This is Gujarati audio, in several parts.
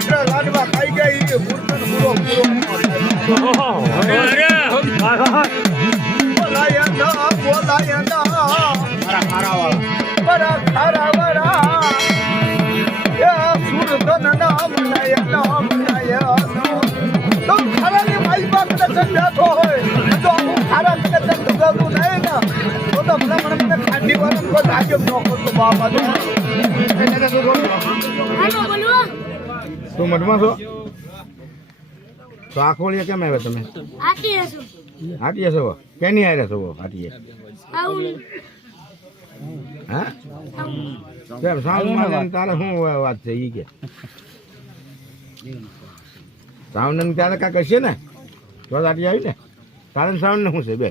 કુતરા લાડવા ખાઈ ગયા એ મૂર્તન પૂરો બોલાયંદા મારા ખારા વાળા એ સુરતન નામ નાયંદા તો ખારાની માઈ બાપ ને સંજાતો હોય તો હું ખારા ને સંજાતું નહીં ને તો મને ખાટી વાળા કોઈ ભાગ્ય ન કરતો બાપા તો મઠમાં છો તો આખોળીએ કેમ આવ્યા તમે હાટીએ છો કેની આવ્યા છો હાટીએ હા કેમ સાઉન્ડ તારે શું વાત છે ઈ કે સાઉન્ડ તારે કાંક હશે ને તો હાટી આવી ને તારે સાઉન્ડ ને શું છે બે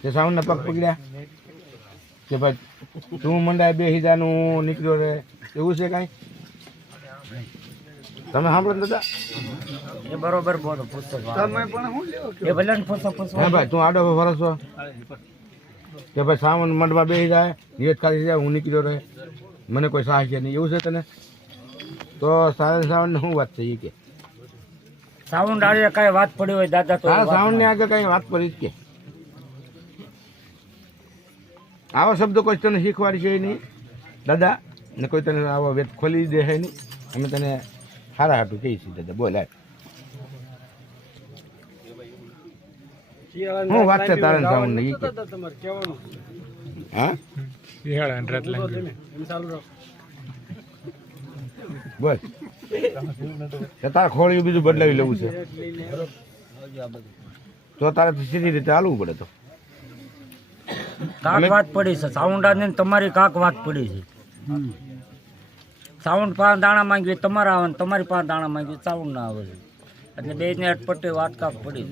તે સાઉન્ડ ને પગ પકડ્યા કે ભાઈ તું મંડાય બે હિજાનું નીકળ્યો રે એવું છે કાંઈ તમે સાંભળો દાદા એ બરોબર બોલો પૂછો તમે પણ હું લ્યો એ ભલે ને પૂછો હા ભાઈ તું આડો ફરસો કે ભાઈ સાવન મંડમાં બેસી જાય નિયત ખાલી જાય હું નીકળ્યો રહે મને કોઈ સાહસ નહીં એવું છે તને તો સારા સાવન શું વાત છે એ કે સાઉન્ડ આડે કઈ વાત પડી હોય દાદા તો તારા સાવન ને આગળ કઈ વાત પડી જ કે આવા શબ્દો કોઈ તને શીખવાડી છે નહીં દાદા ને કોઈ તને આવો વેત ખોલી દે છે નહીં અમે તને સારા હાટું કહીએ છીએ દાદા બોલ શું વાત છે તારે સાવન ને હા બોલ તારે ખોળિયું બીજું બદલાવી લેવું છે તો તારે સીધી રીતે હાલવું પડે તો કાક વાત પડી છે સાઉન્ડ આને તમારી કાક વાત પડી છે સાઉન્ડ પાંચ દાણા માંગવી તમારા આવે ને તમારી પાંચ દાણા માંગવી સાઉન્ડ ના આવે છે એટલે બે ને અટપટી વાત કાક પડી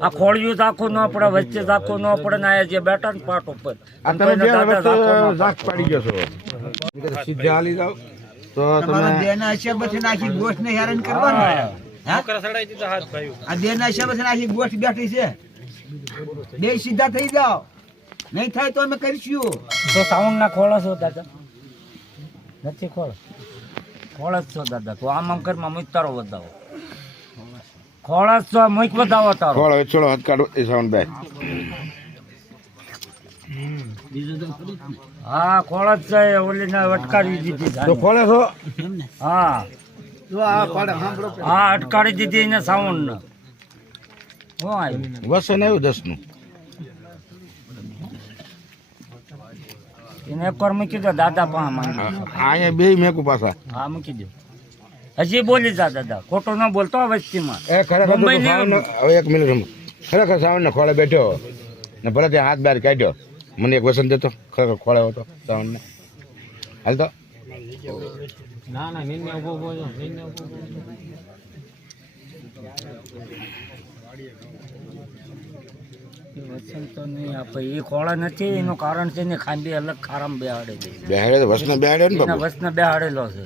આ ખોળિયું આખું ન પડે વચ્ચે આખું ન પડે ને આ જે બેઠા ને પાટ ઉપર આ તમે બે વખત ઝાક પાડી ગયો છો સીધા હાલી જાવ તો તમે દેના હિસાબથી નાખી ગોઠ ને હેરાન કરવાનું આ દેના હિસાબથી નાખી ગોઠ બેઠી છે બે સીધા થઈ જાઓ નહીં થાય તો અમે કરીશું તો સાઉન્ડ ના ખોળો છો દાદા નથી ખોળો ખોળ જ છો દાદા તો આમ કરમાં મુક તારો વધાવો ખોળ જ છો મુક વધાવો તારો ખોળો છોડો હાથ કાઢો એ સાઉન્ડ બે હા ખોળ જ છે ઓલીને અટકાવી દીધી તો ખોળે છો હા જો આ પાડે સાંભળો હા અટકાવી દીધી એને સાઉન્ડ ને હું આવ્યું વસન આવ્યું 10 નું એને એક વાર મૂકી દો દાદા પા માંગી અહીંયા બે મેકુ પાછા હા મૂકી દો હજી બોલી જા દાદા ખોટો ન બોલતો વસ્તીમાં એ ખરેખર તો સાવન હવે 1 મિનિટ ખરેખર સાવન ને ખોળે બેઠો ને ભલે ત્યાં હાથ બહાર કાઢ્યો મને એક વસન દેતો ખરેખર ખોળે હતો સાવન ને હાલ તો ના ના નીને ઉભો વચન તો નહીં આપે એ ખોળા નથી એનું કારણ છે ને ખાંડી અલગ ખારામ બેહાડે છે બેહાડે તો વસને બેહાડ્યો ને બાપુ વસને બેહાડેલો છે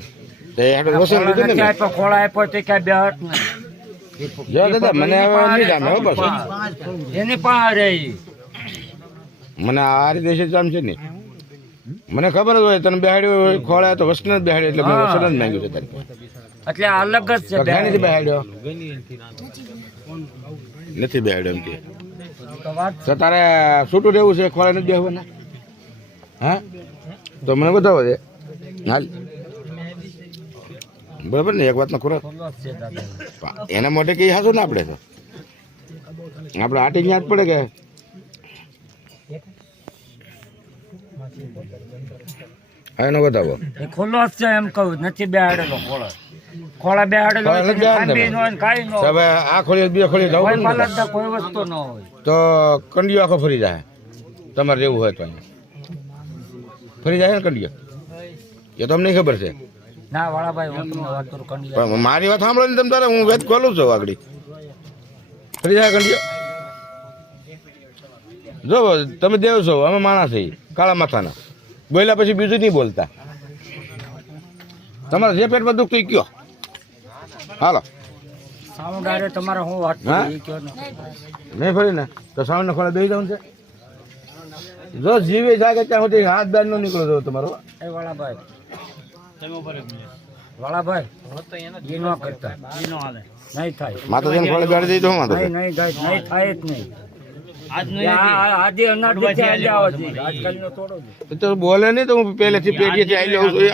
તે હેડો વસન લીધું ને આપ્યો ખોળા આપ્યો તે ક્યાં બેહાડ નહીં જો દાદા મને હવે નહીં જામે હો બસ એની પાસે રહી મને આ રીતે છે જામ છે ને મને ખબર જ હોય તને બેહાડ્યો હોય ખોળે તો વસને જ બેહાડ્યો એટલે મેં વસન જ માંગ્યું છે તારી પાસે એટલે અલગ જ છે ઘણી બેહાડ્યો નથી બેહાડ્યો એમ કે તો તારે છૂટું રહેવું છે ખોળે નથી બેહવાના હા તો મને બતાવો દે હાલ બરાબર ને એક વાતનો ખોરાક એના માટે કઈ હાશું ને આપણે તો આપણે આટી યાદ પડે કે હા એનો બતાવો એ ખુલ્લો જ છે એમ કહું નથી બેહાડેલો ખોળા ખોળા બેહાડેલો હોય તો ખાંડી ન હોય ને કાંઈ ન હોય. હવે આ ખોળી બે ખોળી કોઈ જવું પાલકતા કોઈ વસ્તુ ન હોય તો કંડિયો આખો ફરી જાય તમારે રહેવું હોય તો અહીંયા ફરી જાય ને કંડિયો એ તો અમને ખબર છે ના વાળાભાઈ હું તમને વાત કરું કંડિયા પણ મારી વાત સાંભળો ને તમે તારે હું વેત ખોલું છું આગળ ફરી જાય કંડિયો જો તમે દેવ છો અમે માણસ છીએ કાળા માથાના બોલ્યા પછી બીજું નહીં બોલતા તમારે જે પેટમાં દુખતું એ કયો હાલો સાઉન્ડ આરે તમારે હું વાત હા? કરી એ કયો ને નહીં ફરી ને તો સાઉન્ડ ખોળે બેસી જવું છે જો જીવે જાગે ત્યાં સુધી હાથ બેન નો નીકળો છો તમારો એ વાળાભાઈ વાળાભાઈ એ ન કરતા નહીં થાય માતાજીને ફળે ગાડી દઈ તો હું વાંધો છે? નહીં થાય જ નહીં આજે અનાજ જે આજે આવે છે આજકાલનો થોડો છે. એ તો બોલે નહીં તો હું પહેલેથી પેઢીએથી આવી લઉં છું એમ.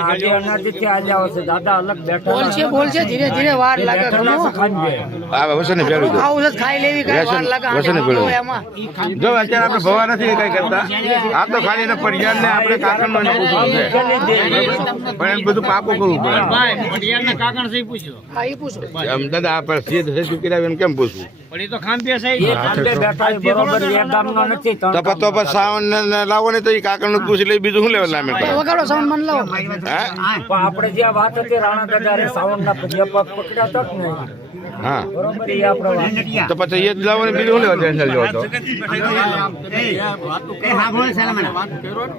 આજે અનાજ જે આજે આવે છે દાદા અલગ બેઠા બોલશે ધીરે ધીરે વાર લાગે આવે વસને ભેળું દો. આવું છે ખાઈ લેવી કઈ વાર લાગે વસને ભેળું એમાં જો અત્યારે આપણે ભવા નથી કઈ કરતા આ તો ખાલી ને પડિયાર ને આપણે કાકણનો એને પૂછવું છે પણ એમ બધું પાકું કરવું પડે હા એ પૂછો એમ દાદા આપણે સીધ છે શું કરાવી એમ કેમ પૂછવું બેઠા છે બરોબર એ ગામનો નથી તો પછી સાવન ને લાવો ને તો એ કાકણનું પૂછી લઈ બીજું શું લેવા લામે વગાડો સાઉન્ડ મન લાવો હે પણ આપણે જે વાત હતી રાણા દાદા સાવનના પગ પકડ્યા તક નહીં હા બરોબર એ આપણે વાત તો પછી એ જ લાવો ને બીજું શું લેવા ટેન્શન લેવો તો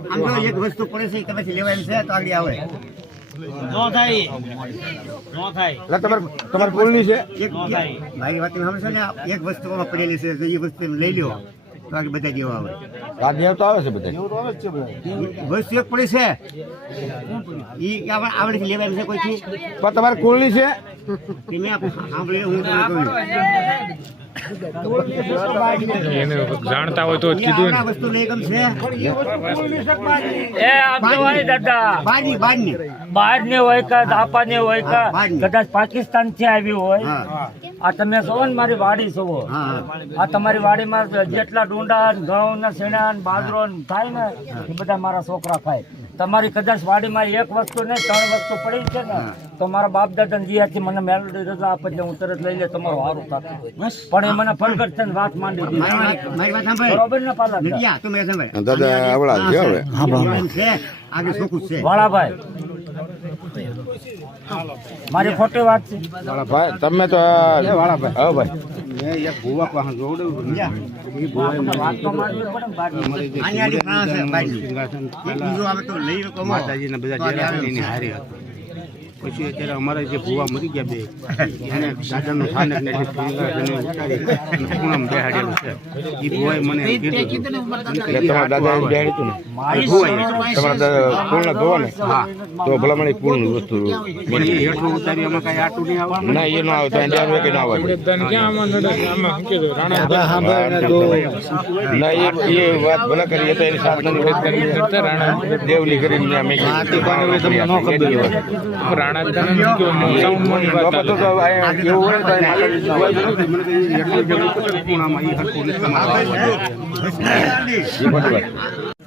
આમ જો એક વસ્તુ પડે છે તમે લેવા એમ છે તો આગળ આવે એટલે તમારે કુલની છે મારી વાત સમજો ને એક વસ્તુ આમાં પડેલી છે તો એ વસ્તુ લઈ લ્યો તો આગળ બધા જેવા આવે રાજ્ય તો આવે છે બધા વસ્તુ એક પડી છે ઈ આવડે છે લેવા એમ છે કોઈથી પણ તમારે કુલની છે કે મેં સાંભળી હું તમને કહું જાણતા હોય તો જ કીધું ને. આ વસ્તુ લઈ ગમ છે એ આમ તો હોય દાદા બારની બહાર ને હોય કે દાપા ને હોય કે બહારની. કદાચ પાકિસ્તાન થી આવ્યું હોય હા આ તમે જોવો ને મારી વાડી જોવો હા આ તમારી વાડીમાં જેટલા ડુંડા ને ઘઉં ને શેણા ને બાજરો ને થાય ને એ બધા મારા છોકરા ખાય તમારી કદાચ વાડીમાં એક વસ્તુ ને 3 વસ્તુ પડી છે ને તો મારા બાપ દાદા ને જીયાથી મને મેલડી રજા આપે એટલે હું તરત લઈ લે તમારું સારું થતું પણ એ મને ફરગટ છે ને વાત માંડી દીધી મારી વાત સાંભળ બરોબર ને પાલા નટિયા તું મેં સાંભળ દાદા આવડા છે હવે છે આગળ છોકું છે વાળાભાઈ મારી ખોટી વાત છે ભાઈ તમે તો વાળાભાઈ હા ભાઈ મેં એક ભૂવા પાસે જોવડાવ્યું ને એ ભૂવા વાત તો માનવી પડે ને બાકી. આની આડી પ્રાણ છે બાજુ એક બીજો આવે તો લઈ લો માતાજીને બધા ડેરા છે ને એની હારી હતી પછી અત્યારે અમારે જે ભૂવા મરી ગયા બે એને દાદાનું સ્થાનક ને એટલે સિંહાસને ઉતારી અને ખૂણામાં બેહાડેલું છે એ ભૂવાએ મને એમ કીધું હતું. એટલે તમારા દાદા એને બેહાડ્યું હતું ને એ ભૂવાએ તમારા દાદા કુળના ભૂવા ને હા તો ભલા મને કુળનું વસ્તુ પણ એ હેઠું ઉતારી આમાં કાંઈ આટું નહીં આવે ના એ ન આવે તો એને આવે કે ના આવે ના એ વાત ભલા કરી એ તો એની સાધનાની વાત કરી દેવલી કરીને અમે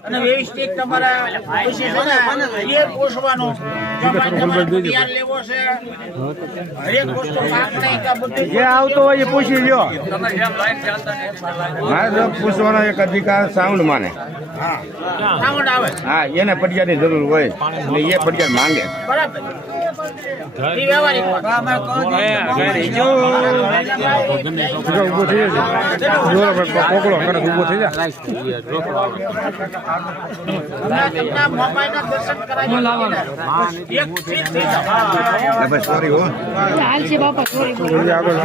અને વ્યવસ્થિત તમારા પછી છે ને એ પોષવાનું તમારે તૈયાર લેવો છે હરેક વસ્તુ પાક નહીં કે બધું જે આવતો હોય એ પૂછી લ્યો મારે તો પૂછવાનો એક અધિકાર સાઉન્ડ માને સાઉન્ડ આવે હા એને પડિયાની જરૂર હોય એટલે એ પડિયાર માંગે બરાબર એ વ્યવહારિક વાત. ઉભો થઈ જાય કોકડો ઉભો થઈ જાય તમને મોબાઈલના દર્શન કરાવી એક ફીટ થઈ જાય. સોરી હો હાલ છે બાપા સોરી આગળ